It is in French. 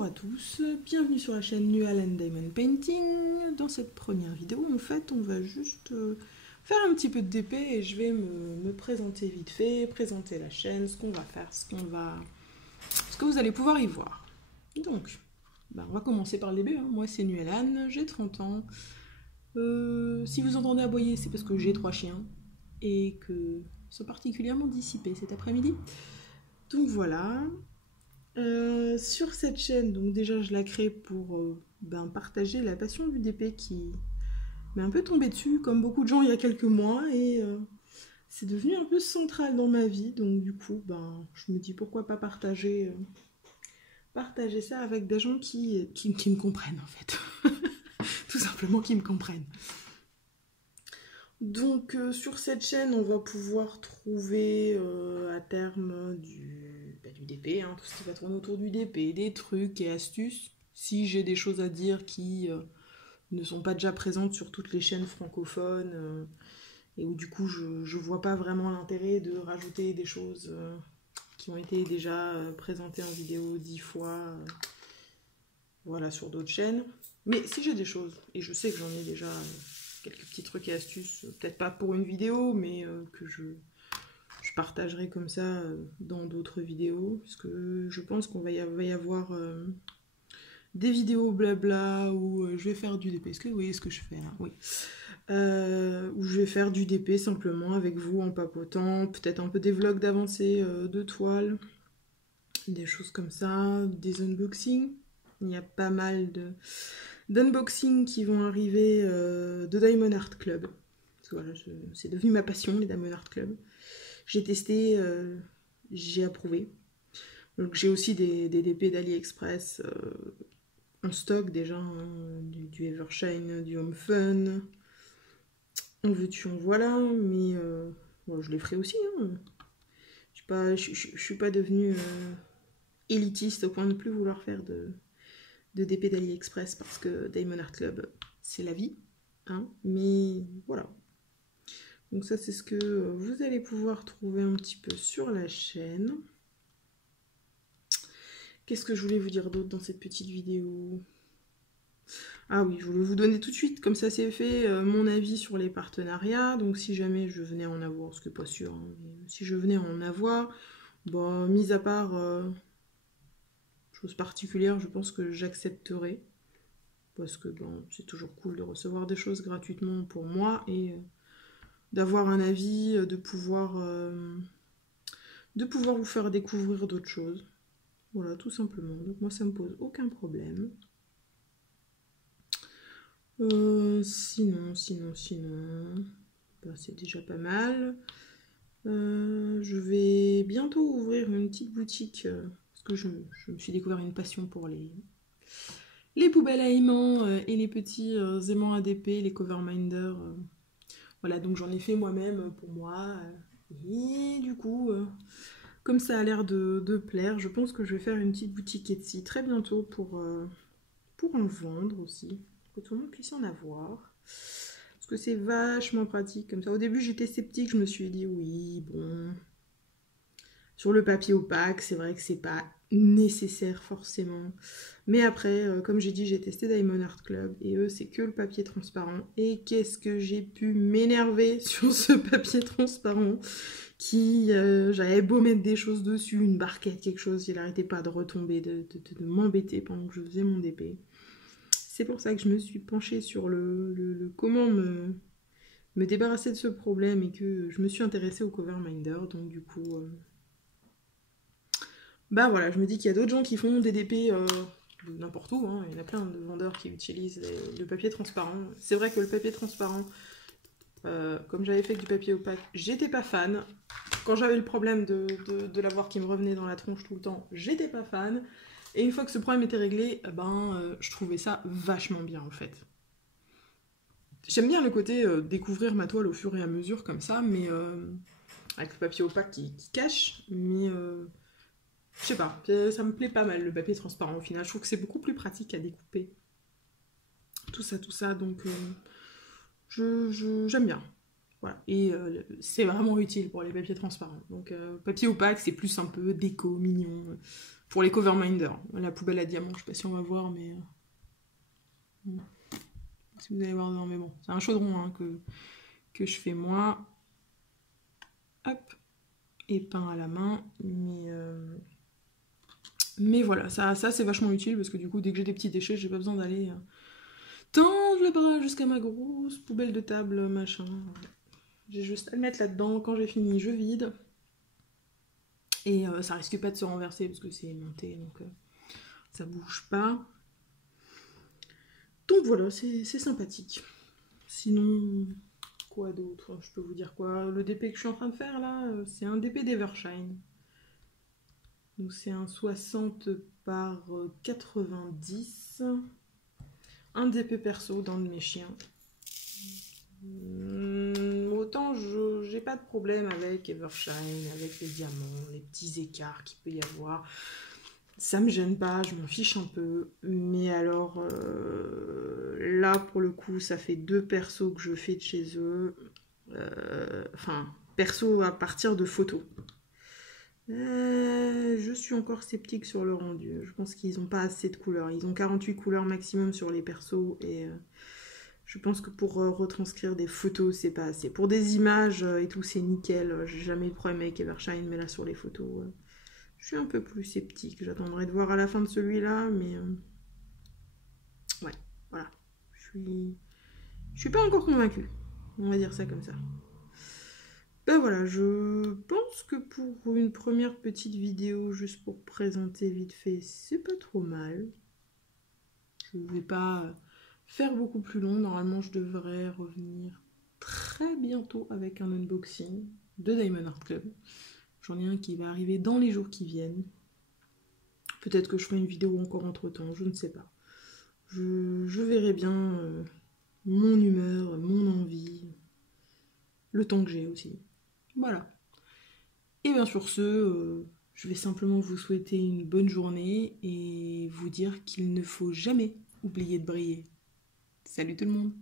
Bonjour à tous, bienvenue sur la chaîne Newell and Diamond Painting. Dans cette première vidéo, en fait, on va juste faire un petit peu de DP et je vais me présenter vite fait, présenter la chaîne, ce qu'on va faire, ce que vous allez pouvoir y voir. Donc, on va commencer par le début. Moi, c'est Newell Anne, j'ai 30 ans. Si vous entendez aboyer, c'est parce que j'ai 3 chiens et que ils sont particulièrement dissipés cet après-midi. Donc voilà. Sur cette chaîne, donc déjà je la crée pour partager la passion du DP qui m'est un peu tombée dessus, comme beaucoup de gens il y a quelques mois, et c'est devenu un peu central dans ma vie, donc du coup je me dis pourquoi pas partager ça avec des gens qui me comprennent en fait, tout simplement qui me comprennent. Donc sur cette chaîne, on va pouvoir trouver à terme du DP, tout ce qui va tourner autour du DP, des trucs et astuces. Si j'ai des choses à dire qui ne sont pas déjà présentes sur toutes les chaînes francophones et où du coup je vois pas vraiment l'intérêt de rajouter des choses qui ont été déjà présentées en vidéo 10 fois voilà, sur d'autres chaînes. Mais si j'ai des choses, et je sais que j'en ai déjà quelques petits trucs et astuces, peut-être pas pour une vidéo, mais que je partagerai comme ça dans d'autres vidéos, parce que je pense qu'on va y avoir des vidéos blabla où je vais faire du DP. Est-ce que vous voyez ce que je fais là? Oui. Où je vais faire du DP simplement avec vous en papotant, peut-être un peu des vlogs d'avancée de toile, des choses comme ça, des unboxings. Il y a pas mal d'unboxings qui vont arriver de Diamond Art Club. Voilà, c'est devenu ma passion, les Diamond Art Club. J'ai testé, j'ai approuvé. Donc j'ai aussi des DP d'AliExpress en stock déjà, du Evershine, du Home Fun. En veux-tu, en voilà, mais bon, je les ferai aussi. Je suis pas devenue élitiste au point de ne plus vouloir faire de DP d'AliExpress parce que Diamond Art Club, c'est la vie. Mais voilà. Donc ça, c'est ce que vous allez pouvoir trouver un petit peu sur la chaîne. Qu'est-ce que je voulais vous dire d'autre dans cette petite vidéo? Ah oui, je voulais vous donner tout de suite, comme ça c'est fait, mon avis sur les partenariats. Donc si jamais je venais en avoir, ce qui n'est pas sûr, mais si je venais en avoir, mis à part chose particulière, je pense que j'accepterai. Parce que c'est toujours cool de recevoir des choses gratuitement pour moi et d'avoir un avis, de pouvoir vous faire découvrir d'autres choses. Voilà, tout simplement. Donc moi, ça me pose aucun problème. Sinon, c'est déjà pas mal. Je vais bientôt ouvrir une petite boutique parce que je me suis découvert une passion pour les poubelles à aimants et les petits aimants ADP, les coverminders. Voilà, donc j'en ai fait moi-même pour moi. Et du coup, comme ça a l'air de plaire, je pense que je vais faire une petite boutique Etsy très bientôt pour en vendre aussi. Que tout le monde puisse en avoir. Parce que c'est vachement pratique comme ça. Au début, j'étais sceptique, je me suis dit oui, bon. Sur le papier opaque, c'est vrai que c'est pas nécessaire forcément. Mais après, comme j'ai dit, j'ai testé Diamond Art Club et eux, c'est que le papier transparent. Et qu'est-ce que j'ai pu m'énerver sur ce papier transparent qui, j'avais beau mettre des choses dessus, une barquette, quelque chose, il n'arrêtait pas de retomber, de m'embêter pendant que je faisais mon DP. C'est pour ça que je me suis penchée sur le comment me débarrasser de ce problème et que je me suis intéressée au Coverminder. Donc du coup, voilà, je me dis qu'il y a d'autres gens qui font des DP n'importe où. Il y en a plein de vendeurs qui utilisent le papier transparent. C'est vrai que le papier transparent, comme j'avais fait du papier opaque, j'étais pas fan. Quand j'avais le problème de l'avoir qui me revenait dans la tronche tout le temps, j'étais pas fan. Et une fois que ce problème était réglé, je trouvais ça vachement bien en fait. J'aime bien le côté découvrir ma toile au fur et à mesure comme ça, mais avec le papier opaque qui cache, mais je sais pas, ça me plaît pas mal le papier transparent au final. Je trouve que c'est beaucoup plus pratique à découper. Tout ça, donc j'aime bien. Voilà, et c'est vraiment utile pour les papiers transparents. Donc papier opaque, c'est plus un peu déco, mignon. Pour les Coverminder. La poubelle à diamants, je sais pas si on va voir, mais... si vous allez voir, non, mais bon. C'est un chaudron hein, que je fais moi. Hop. Et peint à la main. Mais voilà, ça c'est vachement utile parce que du coup, dès que j'ai des petits déchets, j'ai pas besoin d'aller tendre le bras jusqu'à ma grosse poubelle de table, machin. J'ai juste à le mettre là-dedans. Quand j'ai fini, je vide. Et ça risque pas de se renverser parce que c'est aimanté, donc ça bouge pas. Donc voilà, c'est sympathique. Sinon, quoi d'autre? Je peux vous dire quoi? Le DP que je suis en train de faire là, c'est un DP d'Evershine. Donc c'est un 60 par 90. Un DP perso d'un de mes chiens. Autant j'ai pas de problème avec Evershine, avec les diamants, les petits écarts qu'il peut y avoir. Ça me gêne pas, je m'en fiche un peu. Mais alors, là, pour le coup, ça fait 2 persos que je fais de chez eux. Enfin, perso à partir de photos. Je suis encore sceptique sur le rendu. Je pense qu'ils n'ont pas assez de couleurs. Ils ont 48 couleurs maximum sur les persos. Et je pense que pour retranscrire des photos, c'est pas assez. Pour des images et tout, c'est nickel. J'ai jamais eu de problème avec Evershine, mais là, sur les photos... je suis un peu plus sceptique. J'attendrai de voir à la fin de celui-là, mais... ouais, voilà. Je suis pas encore convaincue. On va dire ça comme ça. Ben voilà, je pense que pour une première petite vidéo, juste pour présenter vite fait, c'est pas trop mal. Je vais pas faire beaucoup plus long. Normalement, je devrais revenir très bientôt avec un unboxing de Diamond Art Club. J'en ai un qui va arriver dans les jours qui viennent. Peut-être que je ferai une vidéo encore entre-temps, je ne sais pas. Je verrai bien mon humeur, mon envie, le temps que j'ai aussi. Voilà. Et bien sur ce, je vais simplement vous souhaiter une bonne journée et vous dire qu'il ne faut jamais oublier de briller. Salut tout le monde!